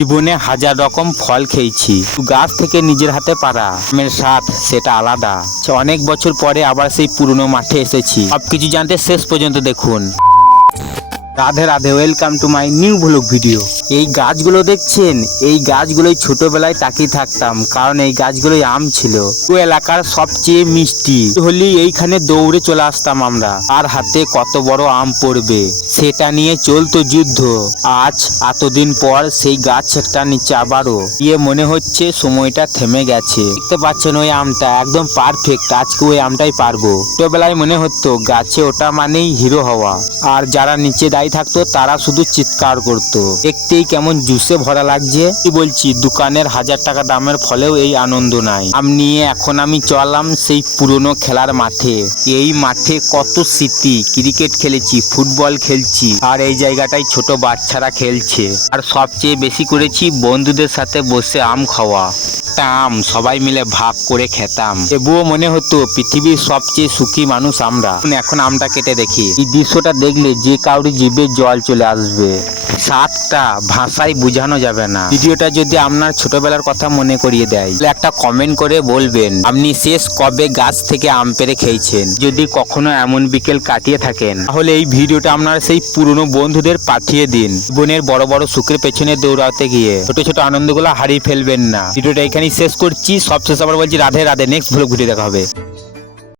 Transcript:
জীবনে হাজার রকম ফল খেয়েছি, গাছ থেকে নিজের হাতে পারা আমের স্বাদ সেটা আলাদা। অনেক বছর পরে আবার সেই পুরনো মাঠে এসেছি। সবকিছু জানতে শেষ পর্যন্ত দেখুন। Radhe Radhe, welcome to my new blog video. এই গাছগুলো দেখছেন, এই গাছগুলোই ছোটবেলায় তাকিয়ে থাকতাম, কারণ এই গাছগুলোই আম ছিল। ও এলাকার সবচেয়ে মিষ্টি হলি এইখানে দৌড়ে চলে আসতাম আমরা, আর হাতে কত বড় আম পড়বে সেটা নিয়ে চলতো যুদ্ধ। আজ এতদিন পর সেই গাছটার নিচে আবারও মনে হচ্ছে সময়টা থেমে গেছে। দেখতে পাচ্ছেন ওই আমটা একদম পারফেক্ট, আজকে ওই আমটাই পারবো। ছোটবেলায় মনে হতো গাছে ওটা মানেই হিরো হওয়া, আর যারা নিচে দাঁড়িয়ে থাকতো তারা শুধু চিৎকার করতো। দেখতেই কেমন জুসে ভরা লাগছে। কি বলছি, দোকানের 1000 টাকা দামের ফলেও এই আনন্দ নাই। আম নিয়ে এখন আমি চললাম সেই পুরনো খেলার মাঠে। এই মাঠে কত স্মৃতি, ক্রিকেট খেলেছি, ফুটবল খেলছি, আর এই জায়গাটায় ছোট বাচ্চারা খেলছে। আর সবচেয়ে বেশি করেছি বন্ধুদের সাথে বসে আম খাওয়া। একটা আম সবাই মিলে ভাগ করে খেতাম। তবুও মনে হতো পৃথিবীর সবচেয়ে সুখী মানুষ আমরা। এখন আমটা কেটে দেখি, এই দৃশ্যটা দেখলে যে কাউরি জিভে জল চলে আসবে। স্বাদটা ভাষায় বোঝানো যাবে না। ভিডিওটা যদি আপনার ছোটবেলার কথা মনে করিয়ে দেয়, তাহলে একটা কমেন্ট করে বলবেন আপনি শেষ কবে গাছ থেকে আম পেড়ে খেয়েছেন। যদি কখনো এমন বিকেল কাটিয়ে থাকেন, তাহলে এই ভিডিওটা আপনার সেই পুরনো বন্ধুদের পাঠিয়ে দিন। জীবনের বড় বড় সুখের পেছনে দৌড়াতে গিয়ে ছোট ছোট আনন্দগুলো হারিয়ে ফেলবেন না। ভিডিওটা এখানেই শেষ করছি। সবশেষ আবার বলছি Radhe Radhe, next blog video দেখা হবে।